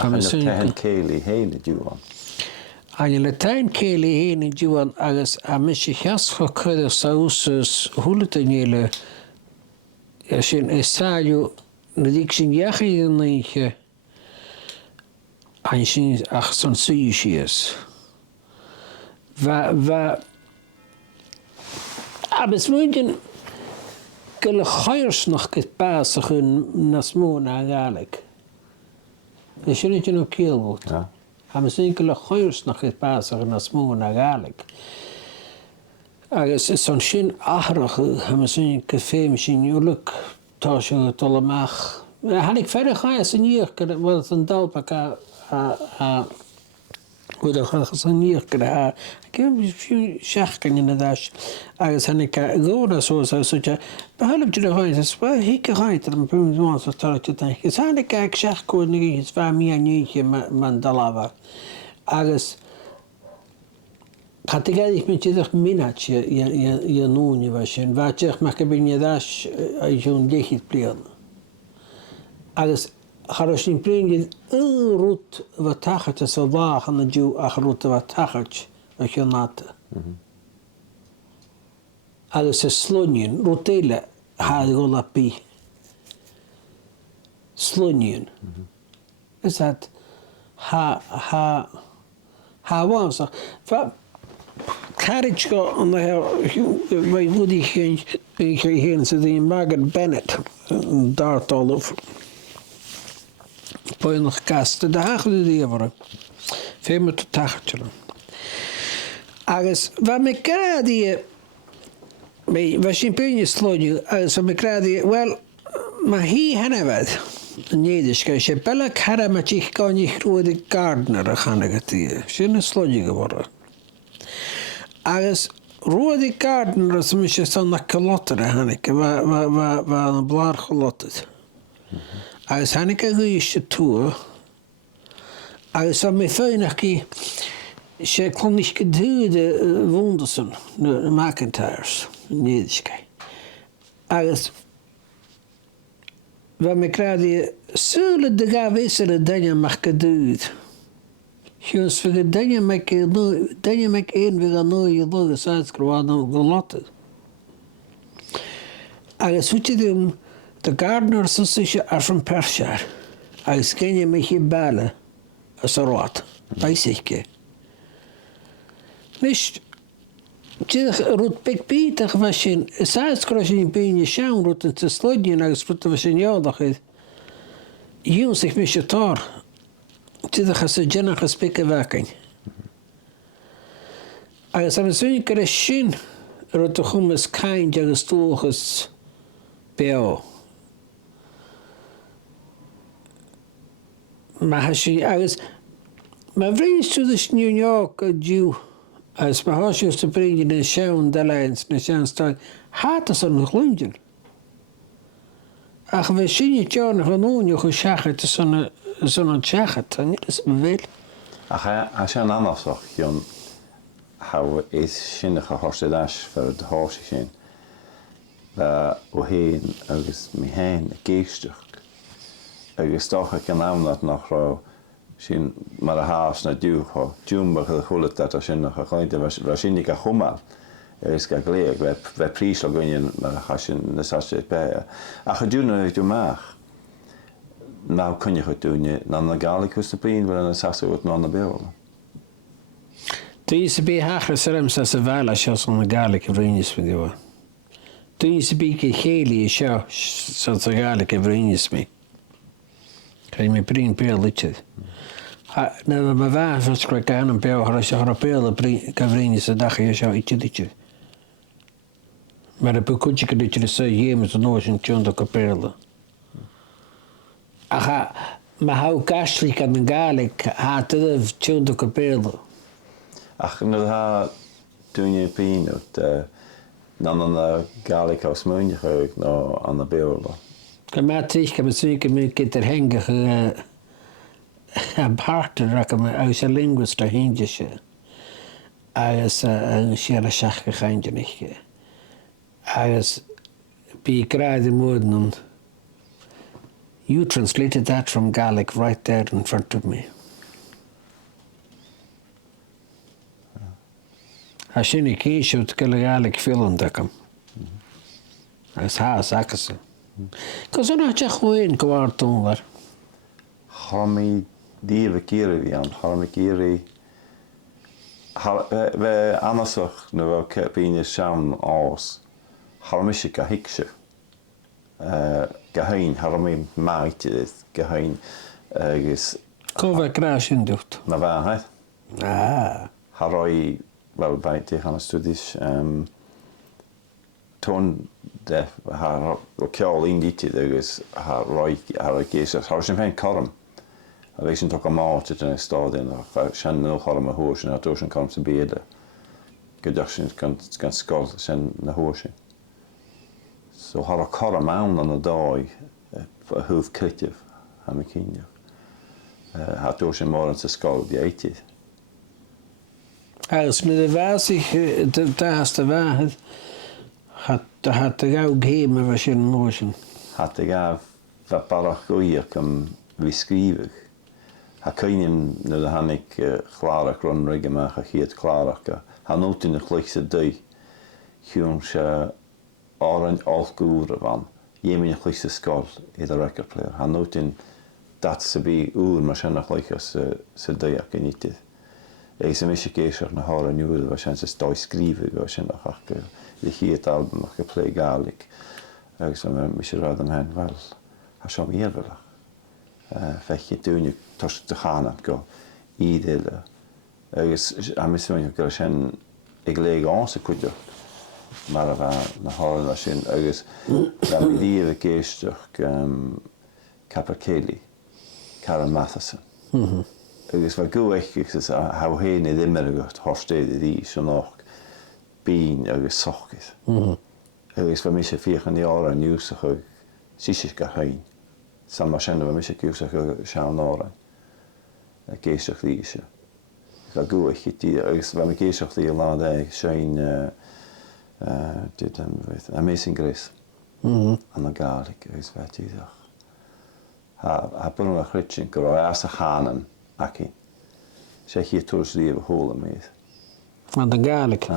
Tahan Cayley Hain dúan. An le tain céile héana dúan agus a me sé cheasfa chuide saúsas thulatanéile sin isáú na díag sin dheachaí naige an sin ach san suú sios. Agus muidin go le chairsnach go bás a chun na smóna a gálaigh. Is sin idir nó céalbút. Ha sin go le chairsnach go bás a na smóna a gálaigh. Agus is an sin athracha ha sin go féim sin iúlaigh tá se go dul amach. Hannig ferri chais an níoch go bhfuil an dalpa a Udachachas an níoch go ha fiú seachgan in adáis agus hannig góna sós a súte behalb de haid is hí a haid an púmá a tarte is hannig ag seachcónig is bhe mí a níe man dalava agus Categorig met je toch minatje je noemje was je en wat zeg maar heb je daar zo'n dicht plan. Alles gaat in plan je een route wat tacht is al waar aan de jou ach route wat tacht wat je nat. Alles is slonjen routele had ik al api. Slonjen. Is dat ha was carriage go on the way Woody heen to the Margaret Bennett dart all over. Poi nog kast de hagel die worden. Veel met de tachtje. Agus wat me kradi was in puntje slodje als me kradi wel maar hier hanavad. Nederschke je bella kara met ik kan niet rode gardener gaan ik het. Schöne slodje geworden. Agus rode gardener is misschien zo'n nakalotter hanike waar een blaar gelottet. Agus hanike goeie toe. Agus aan mijn feunig ze kon niet geduurde wondersen de McIntyres nederschke. Agus wat me kradi zullen de gaan wisselen dan je mag geduurd. Jos voor dan je mek een weer aan nooie logisch uitgewonnen gelotten. Als wat je doen, de gardeners is zich er van Persia. Als ken je me hier bellen, als er wat, bijzijke. Niet, je roet pikpietig was je, is uitgekozen in bijna schaam roet te slodjen, als roet was je jou dat het. Je zich met je tar. Tida chasa jana chaspika vakin. Agus am zun kare shin rotochumas kain jagas tulchas beo. Ma hashi agus ma vrees to this New York Jew as ma hashi to bring in the shown the lines na shown start hatas on glundjen. Ach we shin je tjana genoen je geschachet zo'n tjachet, niet is wel. Ach, als je een ander zag, Jan, how is zinnige horsedas voor de horse zijn. We heen, ergens mee heen, geestig. Ergens toch ik naam dat nog zien, maar de haas naar duw, Jumbo gehoord dat er zinnige gemeente was zinnige gomma. Is geleerd, we prijzen gaan maar als je de sasse bij. Ach, je doet het je mag. Nou kun je het doen, dan de galicus te pijn, maar dan sasse wordt nog naar beelden. Toen je bij haar serem sasse wel als je zo'n galicus vriendjes met jou. Toen je bij gehele is jou zo'n galicus vriendjes mee. Kan je me pijn peeltje. Nou, maar waar was ik aan een peel, als je haar peelen vriendjes de dag je zou iets ditje. Maar de kutje kan dat je zei je met een oor in tjonde kapellen. Aha, maar hoe kastelijk aan de galik had het tjonde kapellen. Ach, nou ha toen je pijn dat dan aan de galik als muntje gehoord nou aan de beelden. Kan maar terug kan misschien een keer hengige apart raken maar uit een linguist daarheen je. Als een schele schachje geintje niet. Als bij kruiden moorden You translated that from Gaelic right there in front of me. A sin I cíisiút go le Gaelic fiúlan dacham. As hás achas. Cos yna te chwyn gwartwn war. Harmi díomh gíri bhí an, harmi gíri bheith anasach na bheith bíine sean ás, harmi sé go hiicse. Gehain, harmi maitid gehain agus Coffa gra sin dúcht. na bheithaid. Harói, wel, baint ich an y studis, tôn de, har ceol un ditid agus har roi geisio, har sy'n fein corm. A fe sy'n toc o mawt yn ystodyn, a sy'n nil chorm y hwrs yn a dwrs yn corm sy'n byd. Gydach sy'n gan sgol sy'n na hwrs. So har o corm awn yn y doi, y hwf cytif am y cynio. Ha dwrs yn mor yn sgol di eitid. Als met de wasig, daar is de wagen, had de gauw gegeven was je een motion. Had ik af wat barach goeie kom wie schrijven. Ha kunnen nu de han ik klaar grondriggen maar geheet klaar. Ha nooit in de gelijkste dag. Gewoon ze oren algoeren van. Je mijn gelijkste school in de record player. Ha nooit in dat ze bij uur maar zijn nog gelijk als ze dag niet. Ik zie misschien keer naar haar nieuwe was zijn ze stoi schrijven was zijn nog de heet album nog geplay Gaelic. Ik zou misschien raden hen wel. Ha zo meer willen. Vecht je toen je tussen te gaan go iedere. Ik misschien ook zijn ik leeg onze kudje. Maar naar haar was zijn ergens dan die we keer Capercaillie, Karen Matheson. Agus var goeig is how heen it immer got horstede die so nog bean agus sochis. Agus var misje 4 jaar nieuws go sies ga heen. Sam machine var misje kuus go sjaan nora. Geestig liesje. Ga goeig die agus var me geestig die laat zijn dit with Amazing Grace. An the Gaelic is wat die dag. Ha pun a ritching go as a hanen. Aki. Zeg je toers die we holen mee. Van de Gaelic.